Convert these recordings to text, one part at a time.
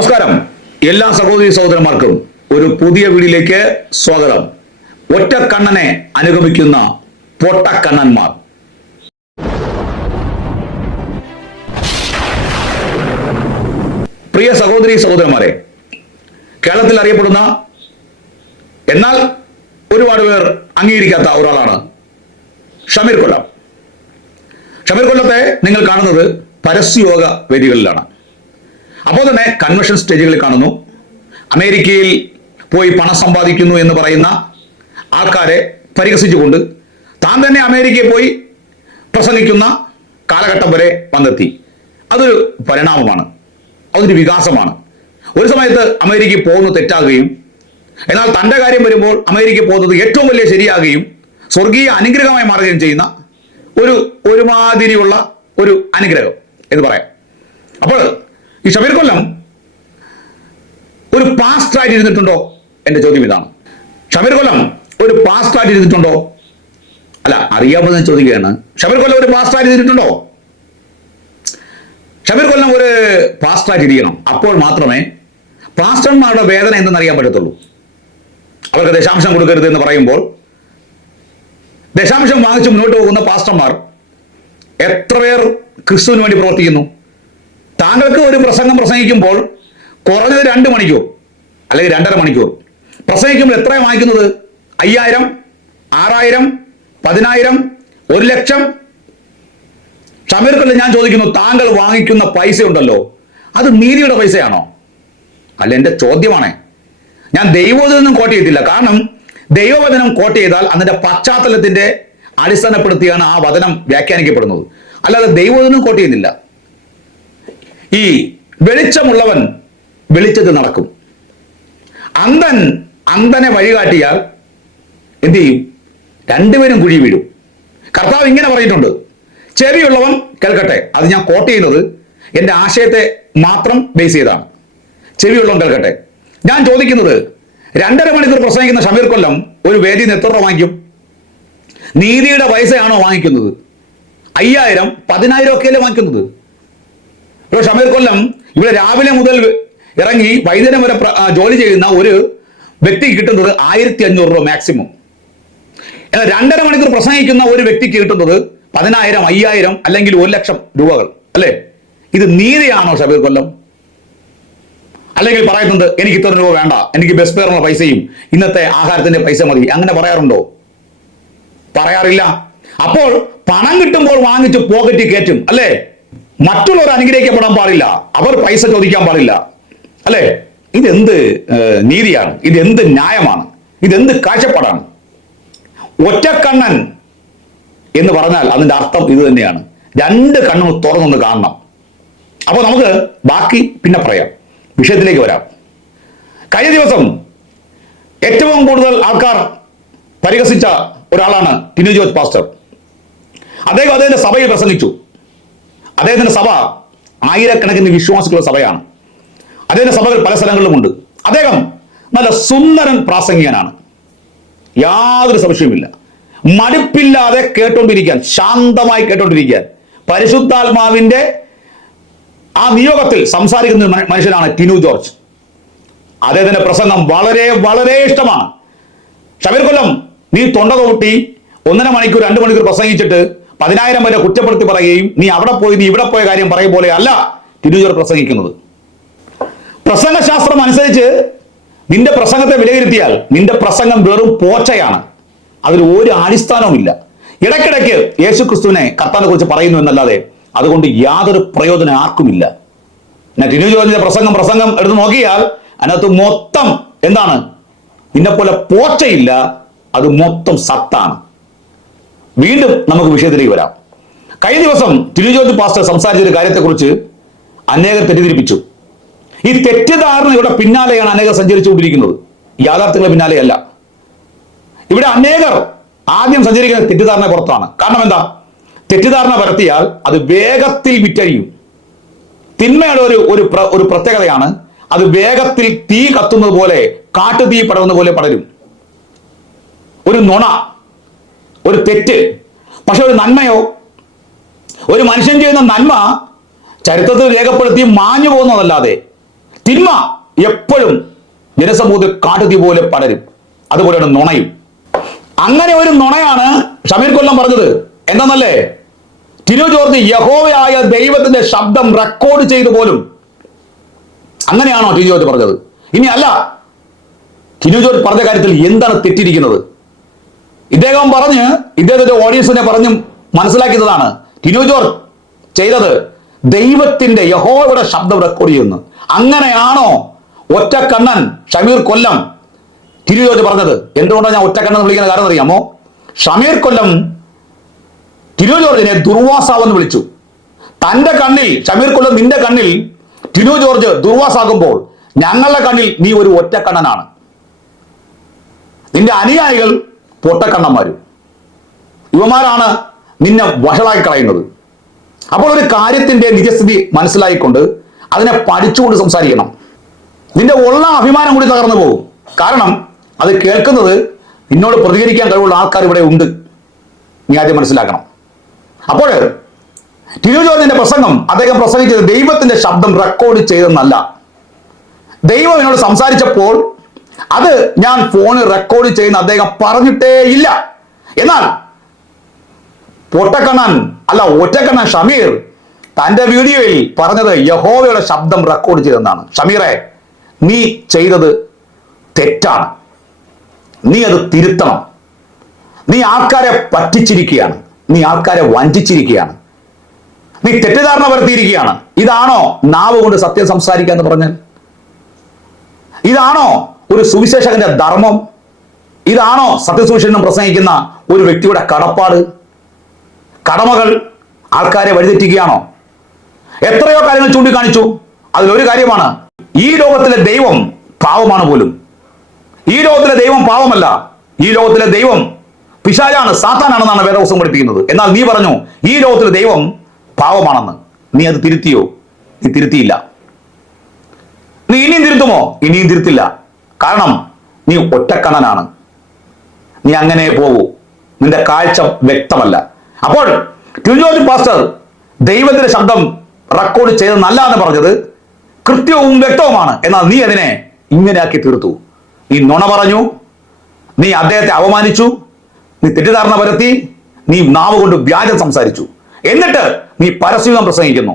നമസ്കാരം. എല്ലാ സഹോദരി സഹോദരന്മാർക്കും ഒരു പുതിയ വീഡിയോയിലേക്ക് സ്വാഗതം. ഒറ്റക്കണ്ണനെ അനുഗമിക്കുന്ന പൊട്ടക്കണ്ണന്മാർ. പ്രിയ സഹോദരി സഹോദരന്മാരെ, കേരളത്തിൽ അറിയപ്പെടുന്ന എന്നാൽ ഒരുപാട് പേർ അംഗീകരിക്കാത്ത ഒരാളാണ് ഷമീർ കൊല്ലം. ഷമീർ കൊല്ലത്തെ നിങ്ങൾ കാണുന്നത് പരസ്യയോഗ വേദികളിലാണ്. അപ്പോൾ തന്നെ കൺവെൻഷൻ സ്റ്റേജുകളിൽ കാണുന്നു. അമേരിക്കയിൽ പോയി പണം സമ്പാദിക്കുന്നു എന്ന് പറയുന്ന ആൾക്കാരെ പരിഹസിച്ചുകൊണ്ട് താൻ തന്നെ അമേരിക്കയിൽ പോയി പ്രസംഗിക്കുന്ന കാലഘട്ടം വരെ വന്നെത്തി. അതൊരു പരിണാമമാണ്, അതൊരു വികാസമാണ്. ഒരു സമയത്ത് അമേരിക്കയിൽ പോകുന്നത് തെറ്റാകുകയും എന്നാൽ തൻ്റെ കാര്യം വരുമ്പോൾ അമേരിക്കയിൽ പോകുന്നത് ഏറ്റവും വലിയ ശരിയാകുകയും സ്വർഗീയ അനുഗ്രഹമായി മാറുകയും ചെയ്യുന്ന ഒരുമാതിരിയുള്ള ഒരു അനുഗ്രഹം എന്ന് പറയാം. അപ്പോൾ ഈ ഷമീർ കൊല്ലം ഒരു പാസ്റ്ററായിട്ട് ഇരുന്നിട്ടുണ്ടോ? എന്റെ ചോദ്യം ഇതാണ്. ഷമീർ കൊല്ലം ഒരു പാസ്റ്ററായിട്ട് ഇരുന്നിട്ടുണ്ടോ? അല്ല, അറിയാമെന്ന് ചോദിക്കുകയാണ്. ഷമീർ കൊല്ലം ഒരു പാസ്റ്ററായിട്ട് ഇരുന്നിട്ടുണ്ടോ? ഷമീർ കൊല്ലം ഒരു പാസ്റ്ററായിട്ട് ഇരിക്കണം. അപ്പോൾ മാത്രമേ പാസ്റ്റർമാരുടെ വേദന എന്തെന്ന് അറിയാൻ പറ്റത്തുള്ളൂ. അവർക്ക് ദശാംശം കൊടുക്കരുത് എന്ന് പറയുമ്പോൾ ദശാംശം വാങ്ങിച്ച് മുന്നോട്ട് പോകുന്ന പാസ്റ്റർമാർ എത്ര പേർ ക്രിസ്തുവിന് വേണ്ടി പ്രവർത്തിക്കുന്നു? താങ്കൾക്ക് ഒരു പ്രസംഗം പ്രസംഗിക്കുമ്പോൾ കുറഞ്ഞത് 2 മണിക്കൂർ അല്ലെങ്കിൽ 2.5 മണിക്കൂർ പ്രസംഗിക്കുമ്പോൾ എത്രയാണ് വാങ്ങിക്കുന്നത്? 5000, 6000, 10000, 1,00,000. ഷമീർ കൊല്ലം, ഞാൻ ചോദിക്കുന്നു, താങ്കൾ വാങ്ങിക്കുന്ന പൈസ ഉണ്ടല്ലോ, അത് നീതിയുടെ പൈസയാണോ? അല്ല, എന്റെ ചോദ്യമാണ്. ഞാൻ ദൈവവചനം കോട്ട് ചെയ്തില്ല. കാരണം ദൈവവചനം കോട്ട് ചെയ്താൽ അതിന്റെ പശ്ചാത്തലത്തിന്റെ അടിസ്ഥാനപ്പെടുത്തിയാണ് ആ വചനം വ്യാഖ്യാനിക്കപ്പെടുന്നത്. അല്ലാതെ ദൈവവചനം കോട്ട് ചെയ്യുന്നില്ല. ഈ വെളിച്ചമുള്ളവൻ വെളിച്ചത്തിൽ നടക്കും. അന്ധനെ വഴികാട്ടിയാൽ എന്ത് ചെയ്യും? രണ്ടുപേരും കുഴി വീഴും. കർത്താവ് ഇങ്ങനെ പറഞ്ഞിട്ടുണ്ട്, ചെവിയുള്ളവൻ കേൾക്കട്ടെ. അത് ഞാൻ കോട്ട് ചെയ്യുന്നത് എൻ്റെ ആശയത്തെ മാത്രം ബേസ് ചെയ്താണ്. ചെവിയുള്ളവൻ കേൾക്കട്ടെ. ഞാൻ ചോദിക്കുന്നത്, 2.5 മണിക്കൂർ പ്രസംഗിക്കുന്ന ഷമീർ കൊല്ലം ഒരു വേദി എത്ര രൂപ വാങ്ങിക്കും? നീതിയുടെ പൈസയാണോ വാങ്ങിക്കുന്നത്? 5000, 10000 ഒക്കെയല്ലേ വാങ്ങിക്കുന്നത്? ഇപ്പോൾ ഷമീർ കൊല്ലം ഇവിടെ രാവിലെ മുതൽ ഇറങ്ങി വൈകുന്നേരം വരെ ജോലി ചെയ്യുന്ന ഒരു വ്യക്തിക്ക് കിട്ടുന്നത് 1500 രൂപ മാക്സിമം. എന്നാൽ 2.5 മണിക്കൂർ പ്രസംഗിക്കുന്ന ഒരു വ്യക്തിക്ക് കിട്ടുന്നത് 10000, 5000 അല്ലെങ്കിൽ 1,00,000 രൂപകൾ അല്ലേ? ഇത് നീതിയാണോ ഷമീർ കൊല്ലം? അല്ലെങ്കിൽ പറയുന്നത്, എനിക്ക് ഇത്ര രൂപ വേണ്ട, എനിക്ക് ബസ് ഫെയറിനുള്ള പൈസയും ഇന്നത്തെ ആഹാരത്തിന്റെ പൈസ മതി, അങ്ങനെ പറയാറുണ്ടോ? പറയാറില്ല. അപ്പോൾ പണം കിട്ടുമ്പോൾ വാങ്ങിച്ച് പോക്കറ്റിൽ കയറ്റും അല്ലേ? മറ്റുള്ളവർ അനുഗ്രഹിക്കപ്പെടാൻ പാടില്ല, അവർ പൈസ ചോദിക്കാൻ പാടില്ല അല്ലേ? ഇതെന്ത് നീതിയാണ്? ഇതെന്ത് ന്യായമാണ്? ഇതെന്ത് കാഴ്ചപ്പാടാണ്? ഒറ്റക്കണ്ണൻ എന്ന് പറഞ്ഞാൽ അതിന്റെ അർത്ഥം ഇത് തന്നെയാണ്. 2 കണ്ണുകൾ തുറന്നൊന്ന് കാണണം. അപ്പോൾ നമുക്ക് ബാക്കി പിന്നെ പറയാം. വിഷയത്തിലേക്ക് വരാം. കഴിഞ്ഞ ദിവസം ഏറ്റവും കൂടുതൽ ആൾക്കാർ പരിഹസിച്ച ഒരാളാണ് ടിനു ജോർജ് പാസ്റ്റർ. അദ്ദേഹത്തിന്റെ സഭയിൽ പ്രസംഗിച്ചു. അദ്ദേഹത്തിന്റെ സഭ ആയിരക്കണക്കിന് വിശ്വാസികളുടെ സഭയാണ്. അദ്ദേഹത്തിന്റെ സഭകൾ പല സ്ഥലങ്ങളിലുമുണ്ട്. അദ്ദേഹം നല്ല സുന്ദരൻ പ്രാസംഗികനാണ്, യാതൊരു സംശയവുമില്ല. മടുപ്പില്ലാതെ കേട്ടോണ്ടിരിക്കാൻ, ശാന്തമായി കേട്ടോണ്ടിരിക്കാൻ, പരിശുദ്ധാത്മാവിന്റെ ആ നിയോഗത്തിൽ സംസാരിക്കുന്ന മനുഷ്യനാണ് ടിനു ജോർജ്. അദ്ദേഹത്തിന്റെ പ്രസംഗം വളരെ വളരെ ഇഷ്ടമാണ്. ഷമീർ കൊല്ലം, നീ തൊണ്ട തൊട്ടി 1.5 മണിക്കൂർ 2 മണിക്കൂർ പ്രസംഗിച്ചിട്ട് 10000 വരെ കുറ്റപ്പെടുത്തി പറയുകയും നീ അവിടെ പോയി നീ ഇവിടെ പോയ കാര്യം പറയും പോലെ അല്ല ടിനു ജോർജ് പ്രസംഗിക്കുന്നത്. പ്രസംഗശാസ്ത്രം അനുസരിച്ച് നിന്റെ പ്രസംഗത്തെ വിലയിരുത്തിയാൽ നിന്റെ പ്രസംഗം വെറും പോച്ചയാണ്. അതിൽ ഒരു അടിസ്ഥാനവുമില്ല. ഇടയ്ക്കിടയ്ക്ക് യേശു ക്രിസ്തുവിനെ കർത്താവിനെ കുറിച്ച് പറയുന്നു എന്നല്ലാതെ അതുകൊണ്ട് യാതൊരു പ്രയോജനം ആർക്കുമില്ല. ടിനു ജോർജിന്റെ പ്രസംഗം എടുത്ത് നോക്കിയാൽ അതിനകത്ത് മൊത്തം എന്താണ്? നിന്നെപ്പോലെ പോച്ചയില്ല, അത് മൊത്തം സത്താണ്. വീണ്ടും നമുക്ക് വിഷയത്തിലേക്ക് വരാം. കഴിഞ്ഞ ദിവസം ടിനു ജോർജ് പാസ്റ്റർ സംസാരിച്ചൊരു കാര്യത്തെക്കുറിച്ച് അനേകർ തെറ്റിദ്ധരിപ്പിച്ചു. ഈ തെറ്റിദ്ധാരണയുടെ പിന്നാലെയാണ് അനേകർ സഞ്ചരിച്ചുകൊണ്ടിരിക്കുന്നത്, യാഥാർത്ഥ്യങ്ങളുടെ പിന്നാലെയല്ല. ഇവിടെ അനേകർ ആദ്യം സഞ്ചരിക്കുന്ന തെറ്റിദ്ധാരണ പുറത്താണ്. കാരണം എന്താ? തെറ്റിദ്ധാരണ പരത്തിയാൽ അത് വേഗത്തിൽ വിറ്റഴിയും. തിന്മയുടെ ഒരു പ്രത്യേകതയാണ്, അത് വേഗത്തിൽ തീ കത്തുന്നത് പോലെ, കാട്ടുതീ പടരുന്ന പോലെ പടരും. ഒരു നുണ, ഒരു തെറ്റ്. പക്ഷെ ഒരു നന്മയോ, ഒരു മനുഷ്യൻ ചെയ്യുന്ന നന്മ ചരിത്രത്തിൽ രേഖപ്പെടുത്തി മാഞ്ഞു പോകുന്നതല്ലാതെ തിന്മ എപ്പോഴും ജനസമൂഹത്തിൽ കാട്ടുതീ പോലെ പടരും. അതുപോലെയാണ് നുണയും. അങ്ങനെ ഒരു നുണയാണ് ഷമീർ കൊല്ലം പറഞ്ഞത്. എന്താന്നല്ലേ, ടിനു ജോർജ് യഹോവയായ ദൈവത്തിന്റെ ശബ്ദം റെക്കോർഡ് ചെയ്തു പോലും. അങ്ങനെയാണോ ടിനു ജോർജ് പറഞ്ഞത്? ഇനി അല്ല, ടിനു ജോർജ് പറഞ്ഞ കാര്യത്തിൽ എന്താണ് തെറ്റിയിരിക്കുന്നത്? ഇദ്ദേഹം പറഞ്ഞ് ഇദ്ദേഹത്തിന്റെ ഓഡിയൻസിനെ പറഞ്ഞ് മനസ്സിലാക്കിയതാണ് ടിനു ജോർജ് ചെയ്തത് ദൈവത്തിന്റെ യഹോവയുടെ ശബ്ദം റെക്കോർഡ് ചെയ്യുന്നു. അങ്ങനെയാണോ ഒറ്റക്കണ്ണൻ ഷമീർ കൊല്ലം ടിനു ജോർജ് പറഞ്ഞത്? എന്തുകൊണ്ടാണ് ഞാൻ ഒറ്റക്കണ്ണൻ വിളിക്കുന്ന കാരണം അറിയാമോ? ഷമീർ കൊല്ലം ടിനു ജോർജിനെ ദുർവാസാവെന്ന് വിളിച്ചു. തന്റെ കണ്ണിൽ, ഷമീർ കൊല്ലം നിന്റെ കണ്ണിൽ ടിനു ജോർജ് ദുർവാസാകുമ്പോൾ ഞങ്ങളുടെ കണ്ണിൽ നീ ഒരു ഒറ്റക്കണ്ണനാണ്. നിന്റെ അനുയായികൾ പൊട്ടക്കണ്ണന്മാരും. ഇവന്മാരാണ് നിന്നെ വഷളാക്കി കളയുന്നത്. അപ്പോൾ ഒരു കാര്യത്തിന്റെ നിജസ്ഥിതി മനസ്സിലായിക്കൊണ്ട് അതിനെ പഠിച്ചുകൊണ്ട് സംസാരിക്കണം. നിന്റെ ഉള്ള അഭിമാനം കൂടി തകർന്നു പോകും. കാരണം അത് കേൾക്കുന്നത് നിന്നോട് പ്രതികരിക്കാൻ കഴിവുള്ള ആൾക്കാർ ഇവിടെ ഉണ്ട്. നീ ആദ്യം മനസ്സിലാക്കണം. അപ്പോൾ ടിനു ജോർജിന്റെ പ്രസംഗം അദ്ദേഹം പ്രസംഗിച്ചത് ദൈവത്തിന്റെ ശബ്ദം റെക്കോർഡ് ചെയ്തെന്നല്ല. ദൈവം എന്നോട് സംസാരിച്ചപ്പോൾ അത് ഞാൻ ഫോണിൽ റെക്കോർഡ് ചെയ്യുന്ന അദ്ദേഹം പറഞ്ഞിട്ടേ ഇല്ല. എന്നാൽ പൊട്ടക്കണ്ണൻ അല്ല ഒറ്റക്കണ്ണൻ ഷമീർ തന്റെ വീഡിയോയിൽ പറഞ്ഞത് യഹോവയുടെ ശബ്ദം റെക്കോർഡ് ചെയ്തെന്നാണ്. ഷമീറെ, നീ ചെയ്തത് തെറ്റാണ്. നീ അത് തിരുത്തണം. നീ ആൾക്കാരെ പറ്റിച്ചിരിക്കുകയാണ്. നീ ആൾക്കാരെ വഞ്ചിച്ചിരിക്കുകയാണ്. നീ തെറ്റിദ്ധാരണ വരുത്തിയിരിക്കുകയാണ്. ഇതാണോ നാവ് കൊണ്ട് സത്യം സംസാരിക്കുക എന്ന് പറഞ്ഞാൽ? ഇതാണോ ഒരു സുവിശേഷകന്റെ ധർമ്മം? ഇതാണോ സത്യസുവിശേഷം പ്രസംഗിക്കുന്ന ഒരു വ്യക്തിയുടെ കടപ്പാട്, കടമകൾ? ആൾക്കാരെ വഴിതെറ്റിക്കുകയാണോ? എത്രയോ കാര്യങ്ങൾ ചൂണ്ടിക്കാണിച്ചു. അതിലൊരു കാര്യമാണ്, ഈ ലോകത്തിലെ ദൈവം പാവമാണ് പോലും. ഈ ലോകത്തിലെ ദൈവം പാവമല്ല. ഈ ലോകത്തിലെ ദൈവം പിശാചാണ്, സാത്താനാണെന്നാണ് വേദപുസ്തകം പഠിപ്പിക്കുന്നത്. എന്നാൽ നീ പറഞ്ഞു ഈ ലോകത്തിലെ ദൈവം പാവമാണെന്ന്. നീ അത് തിരുത്തിയോ? നീ തിരുത്തിയില്ല. നീ ഇനിയും തിരുത്തുമോ? ഇനിയും തിരുത്തില്ല. കാരണം നീ ഒറ്റക്കണ്ണനാണ്. നീ അങ്ങനെ പോകൂ. നിന്റെ കാഴ്ച വ്യക്തമല്ല. അപ്പോൾ ടിനു ജോർജ് പാസ്റ്റർ ദൈവത്തിന്റെ ശബ്ദം റെക്കോർഡ് ചെയ്തെന്നല്ല എന്ന് പറഞ്ഞത് കൃത്യവും വ്യക്തവുമാണ്. എന്നാൽ നീ അതിനെ ഇങ്ങനെയാക്കി തീർത്തു. നീ നുണ പറഞ്ഞു, നീ അദ്ദേഹത്തെ അപമാനിച്ചു, നീ തെറ്റിദ്ധാരണ വരുത്തി, നീ നാവ് കൊണ്ട് വ്യാജം സംസാരിച്ചു. എന്നിട്ട് നീ പരസ്യം പ്രസംഗിക്കുന്നു,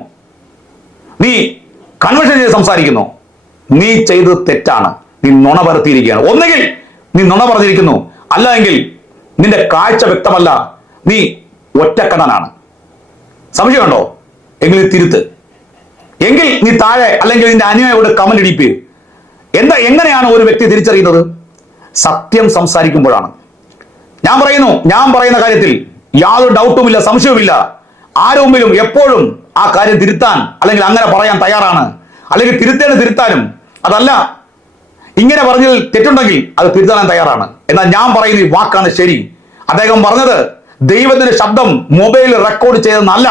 നീ കൺവെൻഷൻ ചെയ്ത് സംസാരിക്കുന്നു. നീ ചെയ്തത് തെറ്റാണ്. നീ നുണ പരത്തിയിരിക്കുകയാണ്. ഒന്നുകിൽ നീ നുണ പറഞ്ഞിരിക്കുന്നു, അല്ല എങ്കിൽ നിന്റെ കാഴ്ച വ്യക്തമല്ല, നീ ഒറ്റക്കണ്ണനാണ്. സംശയമുണ്ടോ? എങ്കിൽ നീ തിരുത്ത്. എങ്കിൽ നീ താഴെ അല്ലെങ്കിൽ നിന്റെ അനുയായിയോട് കമന്റ് ഇടിപ്പ്. എങ്ങനെയാണ് ഒരു വ്യക്തി തിരിച്ചറിയുന്നത്? സത്യം സംസാരിക്കുമ്പോഴാണ്. ഞാൻ പറയുന്ന കാര്യത്തിൽ യാതൊരു ഡൗട്ടുമില്ല, സംശയവുമില്ല. ആരുടെ മുമ്പിലും എപ്പോഴും ആ കാര്യം തിരുത്താൻ അല്ലെങ്കിൽ അങ്ങനെ പറയാൻ തയ്യാറാണ്. അല്ലെങ്കിൽ തിരുത്താനും, അതല്ല ഇങ്ങനെ പറഞ്ഞതിൽ തെറ്റുണ്ടെങ്കിൽ അത് തിരുത്താൻ തയ്യാറാണ്. എന്നാൽ ഞാൻ പറയുന്ന ഈ വാക്കാണ് ശരി. അദ്ദേഹം പറഞ്ഞത് ദൈവത്തിന്റെ ശബ്ദം മൊബൈലിൽ റെക്കോർഡ് ചെയ്തെന്നല്ല.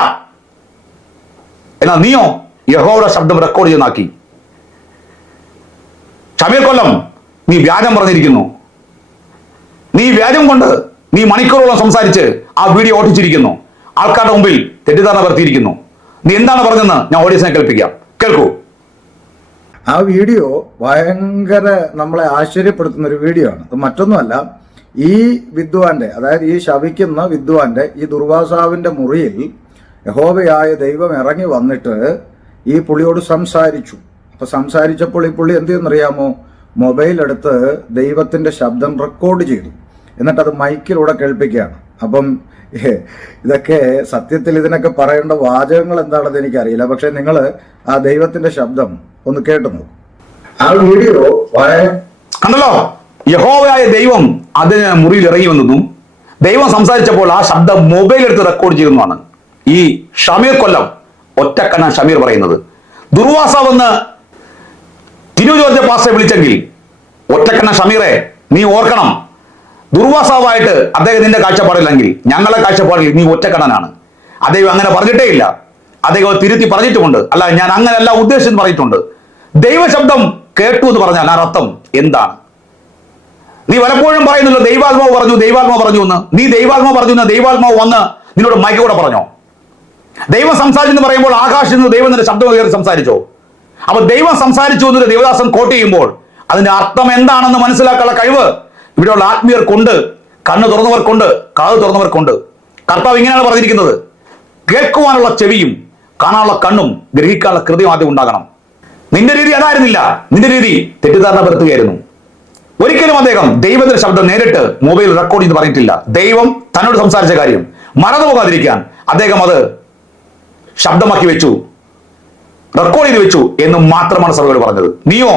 എന്നാൽ നീയോ യഹോവയുടെ ശബ്ദം റെക്കോർഡ് ചെയ്യുന്നാക്കി. ഷമീർ കൊല്ലം, നീ വ്യാജം പറഞ്ഞിരിക്കുന്നു. നീ വ്യാജം കൊണ്ട് നീ മണിക്കൂറോളം സംസാരിച്ച് ആ വീഡിയോ ഓട്ടിച്ചിരിക്കുന്നു. ആൾക്കാരുടെ മുമ്പിൽ തെറ്റിദ്ധാരണ വരുത്തിയിരിക്കുന്നു. നീ എന്താണ് പറഞ്ഞതെന്ന് ഞാൻ ഓഡിയൻസിനെ കേൾപ്പിക്കാം. കേൾക്കൂ. ആ വീഡിയോ ഭയങ്കര നമ്മളെ ആശ്ചര്യപ്പെടുത്തുന്ന ഒരു വീഡിയോ ആണ്. അത് മറ്റൊന്നുമല്ല, ഈ വിദ്വാന്റെ, അതായത് ഈ ശവിക്കുന്ന വിദ്വാന്റെ ഈ ദുർവാസാവിന്റെ മുറിയിൽ യഹോവയായ ദൈവം ഇറങ്ങി വന്നിട്ട് ഈ പുള്ളിയോട് സംസാരിച്ചു. അപ്പൊ സംസാരിച്ചപ്പോൾ ഈ പുള്ളി എന്ത് ചെയ്യുന്നറിയാമോ? മൊബൈൽ എടുത്ത് ദൈവത്തിന്റെ ശബ്ദം റെക്കോർഡ് ചെയ്തു. എന്നിട്ട് അത് മൈക്കിലൂടെ കേൾപ്പിക്കുകയാണ്. അപ്പം ഇതൊക്കെ സത്യത്തിൽ ഇതിനൊക്കെ പറയേണ്ട വാചകങ്ങൾ എന്താണെന്ന് എനിക്കറിയില്ല. പക്ഷെ നിങ്ങൾ ആ ദൈവത്തിന്റെ ശബ്ദം ഒന്ന് കേട്ടു നോക്കും. ആ വീഡിയോ കണ്ടല്ലോ. യഹോവയായ ദൈവം അതിന് മുറിയിൽ ഇറങ്ങി വന്നു. ദൈവം സംസാരിച്ചപ്പോൾ ആ ശബ്ദം മൊബൈൽ എടുത്ത് റെക്കോർഡ് ചെയ്യുന്നതാണ് ഈ ഷമീർ കൊല്ലം, ഒറ്റക്കണ്ണൻ ഷമീർ പറയുന്നത്. ദുർവാസാവെന്ന് ടിനു ജോർജ് പാസ്റ്ററെ വിളിച്ചെങ്കിൽ ഒറ്റക്കണ്ണൻ ഷമീറെ, നീ ഓർക്കണം, ദുർവാസാവായിട്ട് അദ്ദേഹത്തിന്റെ കാഴ്ചപ്പാടില്ലെങ്കിൽ ഞങ്ങളുടെ കാഴ്ചപ്പാടിൽ നീ ഒറ്റക്കണ്ണനാണ്. അദ്ദേഹം അങ്ങനെ പറഞ്ഞിട്ടേ ഇല്ല. അദ്ദേഹം തിരുത്തി പറഞ്ഞിട്ടുമുണ്ട്. അല്ല, ഞാൻ അങ്ങനെയല്ല ഉദ്ദേശിച്ചെന്ന് പറഞ്ഞിട്ടുണ്ട്. ദൈവശബ്ദം കേട്ടു എന്ന് പറഞ്ഞാൽ ആ അർത്ഥം എന്താണ്? നീ പലപ്പോഴും പറയുന്നല്ലോ ദൈവാത്മാവ് പറഞ്ഞു എന്ന്. നീ ദൈവാത്മാവ് പറഞ്ഞു എന്ന് ദൈവാത്മാവ് വന്ന് നിന്നോട് മൈക്കൂടെ പറഞ്ഞോ? ദൈവം സംസാരിച്ചെന്ന് പറയുമ്പോൾ ആകാശത്ത് നിന്ന് ദൈവത്തിന്റെ ശബ്ദം കയറി സംസാരിച്ചോ? അപ്പൊ ദൈവം സംസാരിച്ചു എന്നൊരു ദേവദാസൻ കോട്ട് ചെയ്യുമ്പോൾ അതിന്റെ അർത്ഥം എന്താണെന്ന് മനസ്സിലാക്കാനുള്ള കഴിവ് ഇവിടെയുള്ള ആത്മീയർക്കുണ്ട്. കണ്ണ് തുറന്നവർക്കുണ്ട്, കാത് തുറന്നവർക്കുണ്ട്. കർത്താവ് ഇങ്ങനെയാണ് പറഞ്ഞിരിക്കുന്നത്: കേൾക്കുവാനുള്ള ചെവിയും കാണാനുള്ള കണ്ണും ഗ്രഹിക്കാനുള്ള കൃത്യം ആദ്യം ഉണ്ടാകണം. നിന്റെ രീതി അതായിരുന്നില്ല. നിന്റെ രീതി തെറ്റിദ്ധാരണ പരത്തുകയായിരുന്നു. ഒരിക്കലും അദ്ദേഹം ദൈവത്തിന്റെ ശബ്ദം നേരിട്ട് മൊബൈൽ റെക്കോർഡ് ചെയ്ത് പറഞ്ഞിട്ടില്ല. ദൈവം തന്നോട് സംസാരിച്ച കാര്യം മറന്നു പോകാതിരിക്കാൻ അദ്ദേഹം അത് ശബ്ദമാക്കി വെച്ചു, റെക്കോർഡ് ചെയ്ത് വെച്ചു എന്ന് മാത്രമാണ് സഭയോട് പറഞ്ഞത്. നീയോ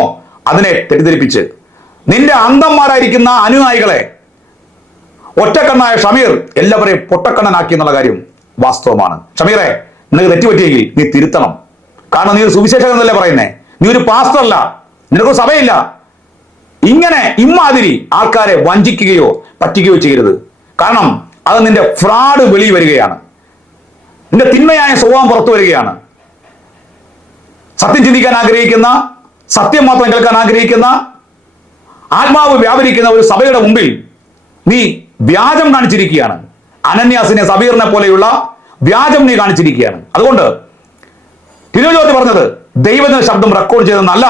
അതിനെ തെറ്റിദ്ധരിപ്പിച്ച് നിന്റെ അന്ധന്മാരായിരിക്കുന്ന അനുയായികളെ, ഒറ്റക്കണ്ണായ ഷമീർ എല്ലാവരെയും പൊട്ടക്കണ്ണനാക്കി എന്നുള്ള കാര്യം വാസ്തവമാണ്. ഷമീറെ, നിനക്ക് തെറ്റുപറ്റിയെങ്കിൽ നീ തിരുത്തണം. കാരണം നീ ഒരു സുവിശേഷകൻ എന്നല്ലേ പറയുന്നേ, നീ ഒരു പാസ്റ്റർ അല്ല, നിനക്കൊരു സഭയില്ല. ഇങ്ങനെ ഇമ്മാതിരി ആൾക്കാരെ വഞ്ചിക്കുകയോ പറ്റിക്കുകയോ ചെയ്യരുത്. കാരണം അത് നിന്റെ ഫ്രോഡ് വെളി വരികയാണ്, നിന്റെ തിന്മയായ സ്വഭാവം പുറത്തു വരികയാണ്. സത്യം ചിന്തിക്കാൻ ആഗ്രഹിക്കുന്ന, സത്യം മാത്രം കേൾക്കാൻ ആഗ്രഹിക്കുന്ന, ആത്മാവ് വ്യാപരിക്കുന്ന ഒരു സഭയുടെ മുമ്പിൽ നീ വ്യാജം കാണിച്ചിരിക്കുകയാണ്. അനന്യാസിനെ, സബീറിനെ പോലെയുള്ള വ്യാജം നീ കാണിച്ചിരിക്കുകയാണ്. അതുകൊണ്ട് തിരുവചനത്തിൽ പറഞ്ഞത് ദൈവത്തിന്റെ ശബ്ദം റെക്കോർഡ് ചെയ്തെന്നല്ല,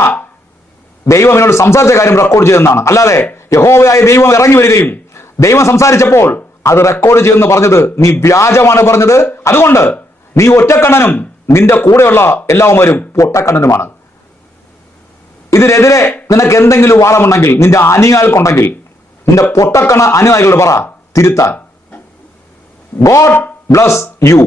ദൈവം എന്നോട് സംസാരിച്ച കാര്യം റെക്കോർഡ് ചെയ്തെന്നാണ്. അല്ലാതെ യഹോവയായ ദൈവം ഇറങ്ങി വരികയും ദൈവം സംസാരിച്ചപ്പോൾ അത് റെക്കോർഡ് ചെയ്തെന്ന് പറഞ്ഞത് നീ വ്യാജമാണ് പറഞ്ഞത്. അതുകൊണ്ട് നീ ഒറ്റക്കണ്ണനും നിന്റെ കൂടെയുള്ള എല്ലാവരും പൊട്ടക്കണ്ണനുമാണ്. ഇതിനെതിരെ നിനക്ക് എന്തെങ്കിലും വാദമുണ്ടെങ്കിൽ, നിന്റെ അനുയായികൾക്കുണ്ടെങ്കിൽ, നിന്റെ പൊട്ടക്കണ്ണ അനുയായികളോട് പറ തിരുത്താൻ. God bless you.